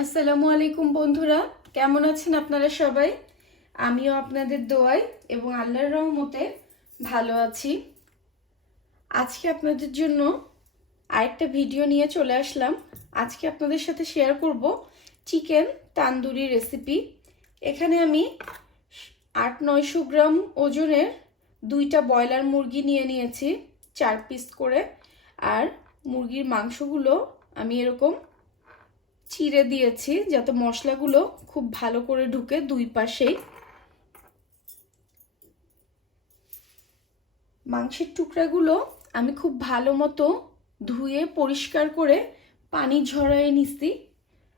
আসসালামু আলাইকুম বন্ধুরা, কেমন আছেন আপনারা সবাই? আমিও আপনাদের দোয়ায় এবং আল্লাহর রহমতে ভালো আছি। আজকে আপনাদের জন্য আরেকটা ভিডিও নিয়ে চলে আসলাম। আজকে আপনাদের সাথে শেয়ার করব চিকেন তান্দুরি রেসিপি এখানে আমি আট নয়শো গ্রাম ওজনের দুইটা ব্রয়লার মুরগি নিয়ে নিয়েছি, চার পিস করে। আর মুরগির মাংসগুলো আমি এরকম চিড়ে দিয়েছি যাতে মশলাগুলো খুব ভালো করে ঢুকে দুই পাশেই মাংসের টুকরাগুলো আমি খুব ভালো মতো ধুয়ে পরিষ্কার করে পানি ঝরাই নিছি।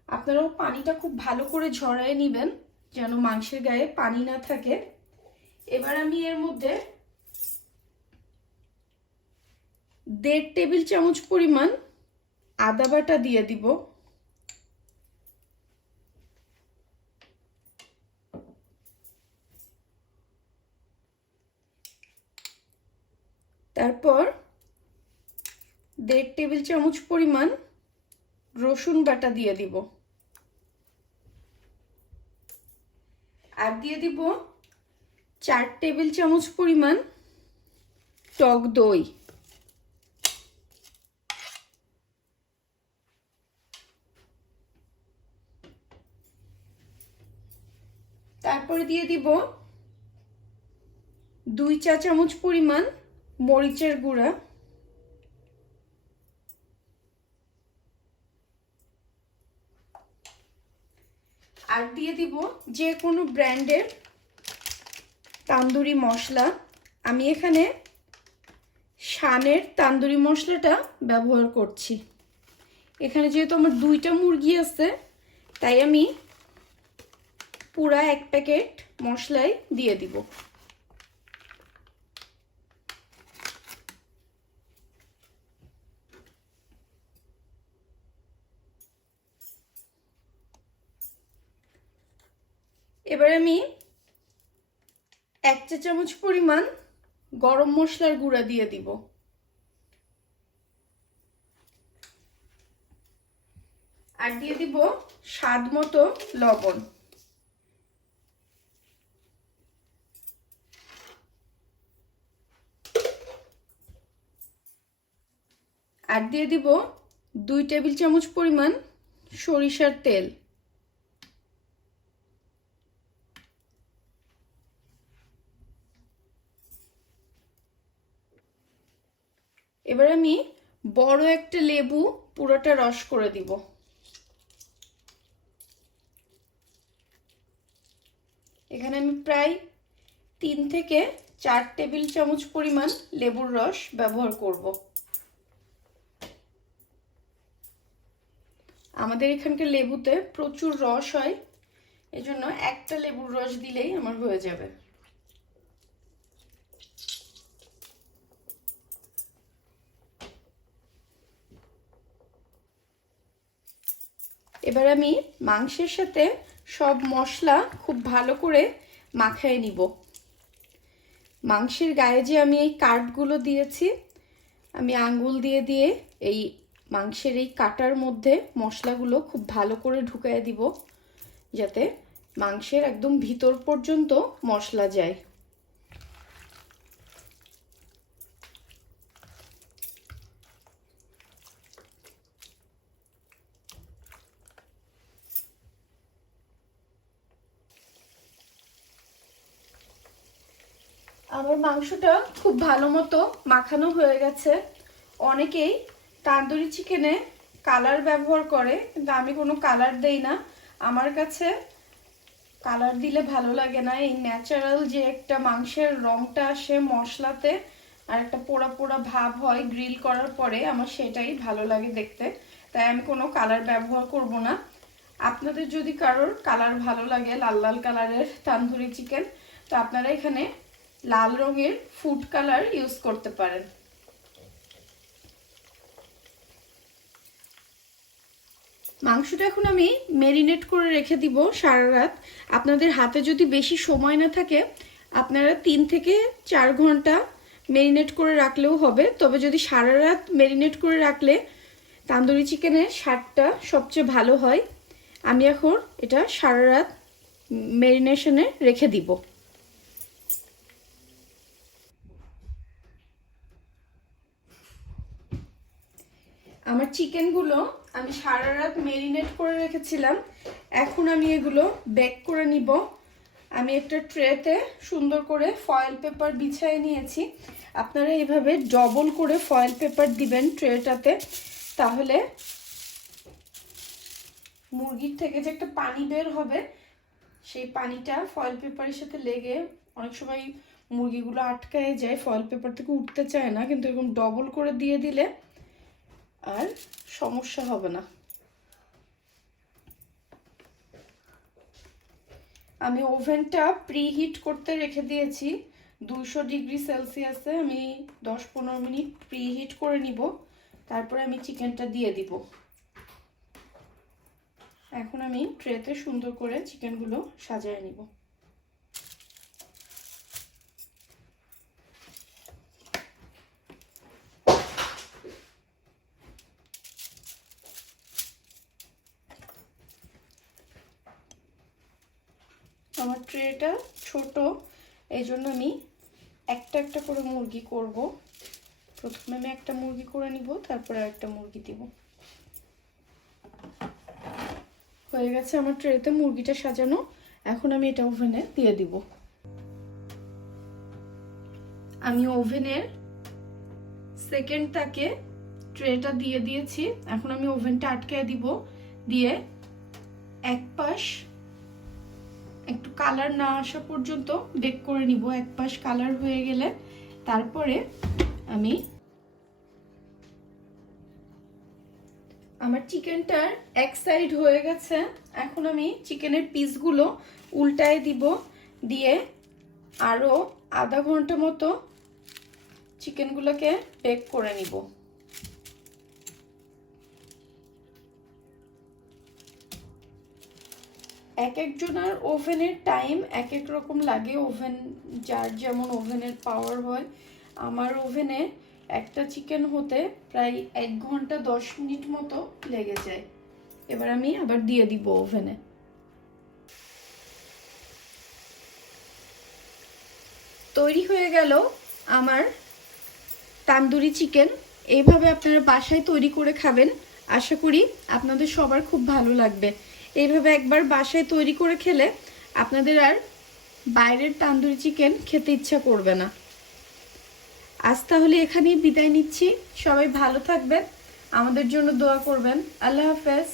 আপনারাও পানিটা খুব ভালো করে ঝরাই নেবেন যেন মাংসের গায়ে পানি না থাকে। এবার আমি এর মধ্যে দেড় টেবিল চামচ পরিমাণ আদা বাটা দিয়ে দিব। তারপর দেড় টেবিল চামচ পরিমাণ রসুন বাটা দিয়ে দিব। আর দিয়ে দিব চার টেবিল চামচ পরিমাণ টক দই। তারপরে দিয়ে দিব দুই চা চামচ পরিমাণ মরিচের গুঁড়া, আর দিয়ে দিব যে কোনো ব্র্যান্ডের তান্দুরি মশলা। আমি এখানে শানের তান্দুরি মশলাটা ব্যবহার করছি। এখানে যেহেতু আমার দুইটা মুরগি আছে, তাই আমি পুরা এক প্যাকেট মশলাই দিয়ে দিব। এবার আমি এক চা চামচ পরিমাণ গরম মশলার গুঁড়া দিয়ে দিব। আর দিয়ে দিব স্বাদ মতো লবণ। আর দিয়ে দিব দুই টেবিল চামচ পরিমাণ সরিষার তেল। এবার আমি বড় একটা লেবু পুরোটা রস করে দিব। এখানে আমি প্রায় তিন থেকে চার টেবিল চামচ পরিমাণ লেবুর রস ব্যবহার করব। আমাদের এখানকার লেবুতে প্রচুর রস হয়, এজন্য একটা লেবুর রস দিলেই আমার হয়ে যাবে। এবার আমি মাংসের সাথে সব মশলা খুব ভালো করে মাখায় নিব। মাংসের গায়ে যে আমি এই কাঠগুলো দিয়েছি, আমি আঙ্গুল দিয়ে দিয়ে এই মাংসের এই কাটার মধ্যে মশলাগুলো খুব ভালো করে ঢুকায় দিব, যাতে মাংসের একদম ভিতর পর্যন্ত মশলা যায়। আমার মাংসটা খুব ভালো মতো মাখানো হয়ে গেছে। অনেকেই তান্দুরি চিকেনে কালার ব্যবহার করে, কিন্তু আমি কোনো কালার দেই না। আমার কাছে কালার দিলে ভালো লাগে না। এই ন্যাচারাল যে একটা মাংসের রংটা আসে মশলাতে, আর একটা পোড়া পোড়া ভাব হয় গ্রিল করার পরে, আমার সেটাই ভালো লাগে দেখতে। তাই আমি কোনো কালার ব্যবহার করব না। আপনাদের যদি কারোর কালার ভালো লাগে, লাল লাল কালারের তান্দুরি চিকেন তো আপনারা এখানে লাল রঙের ফুড কালার ইউজ করতে পারেন। মাংসটা এখন আমি মেরিনেট করে রেখে দিব সারা রাত। আপনাদের হাতে যদি বেশি সময় না থাকে, আপনারা তিন থেকে চার ঘণ্টা মেরিনেট করে রাখলেও হবে। তবে যদি সারা রাত মেরিনেট করে রাখলে তান্দুরি চিকেনের স্বাদটা সবচেয়ে ভালো হয়। আমি এখন এটা সারা রাত ম্যারিনেশনে রেখে দিব আমার চিকেনগুলো আমি সারা রাত মেরিনেট করে রেখেছিলাম। এখন আমি এগুলো ব্যাক করে নিব। আমি একটা ট্রেতে সুন্দর করে ফয়েল পেপার বিছিয়ে নিয়েছি। আপনারা এইভাবে ডবল করে ফয়েল পেপার দিবেন ট্রেটাতে তাহলে মুরগির থেকে যে একটা পানি বের হবে, সেই পানিটা ফয়েল পেপারের সাথে লেগে অনেক সময় মুরগিগুলো আটকায় যায় ফয়েল পেপার থেকে উঠতে চায় না। কিন্তু এরকম ডবল করে দিয়ে দিলে আর সমস্যা হবে না। আমি ওভেনটা প্রিহিট করতে রেখে দিয়েছি। দুশো ডিগ্রি সেলসিয়াসে আমি দশ পনেরো মিনিট প্রিহিট করে নিব। তারপরে আমি চিকেনটা দিয়ে দিব। এখন আমি ট্রেতে সুন্দর করে চিকেনগুলো সাজিয়ে নিব। আমার ট্রেটা ছোট। এই জন্য আমি একটা একটা করে মুরগি করব। প্রথমে আমি একটা মুরগি করে নিব, তারপরে আরেকটা মুরগি দিব। হয়ে গেছে আমার ট্রেতে মুরগিটা সাজানো। এখন আমি এটা ওভেনে দিয়ে দিব। আমি ওভেনের সেকেন্ড তাকে ট্রেটা দিয়ে দিয়েছি। এখন আমি ওভেনটা আটকে দিব। দিয়ে এক পাশ একটু কালার না আসা পর্যন্ত বেক করে নিব। এক পাশ কালার হয়ে গেলে তারপরে আমি আমার চিকেনটার এক সাইড হয়ে গেছে। এখন আমি চিকেনের পিসগুলো উল্টায় দিব দিয়ে আরও আধা ঘণ্টা মতো চিকেনগুলোকে বেক করে নিব। এক একজনের ওভেনের টাইম, এক এক রকম লাগে ওভেন, যার যেমন ওভেনের পাওয়ার হয়। আমার ওভেনে একটা চিকেন হতে প্রায় এক ঘণ্টা দশ মিনিট মতো লেগে যায়। এবার আমি আবার দিয়ে দিব ওভেনে। তৈরি হয়ে গেল আমার তান্দুরি চিকেন। এইভাবে আপনারা বাসায় তৈরি করে খাবেন। আশা করি আপনাদের সবার খুব ভালো লাগবে। এইভাবে একবার বাসায় তৈরি করে খেলে আপনাদের আর বাইরের তান্দুরি চিকেন খেতে ইচ্ছা করবে না। আজ তাহলে এখানেই বিদায় নিচ্ছি। সবাই ভালো থাকবেন। আমাদের জন্য দোয়া করবেন। আল্লাহ হাফেজ।